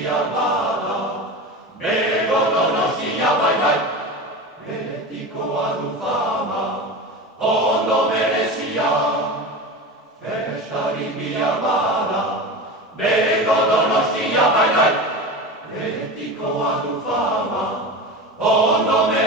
Donostia bada, bego Donostia bai, betikoa du fama, ondo berezia, festari bia bada, bego Donostia bai, betikoa du fama, ondo berezia.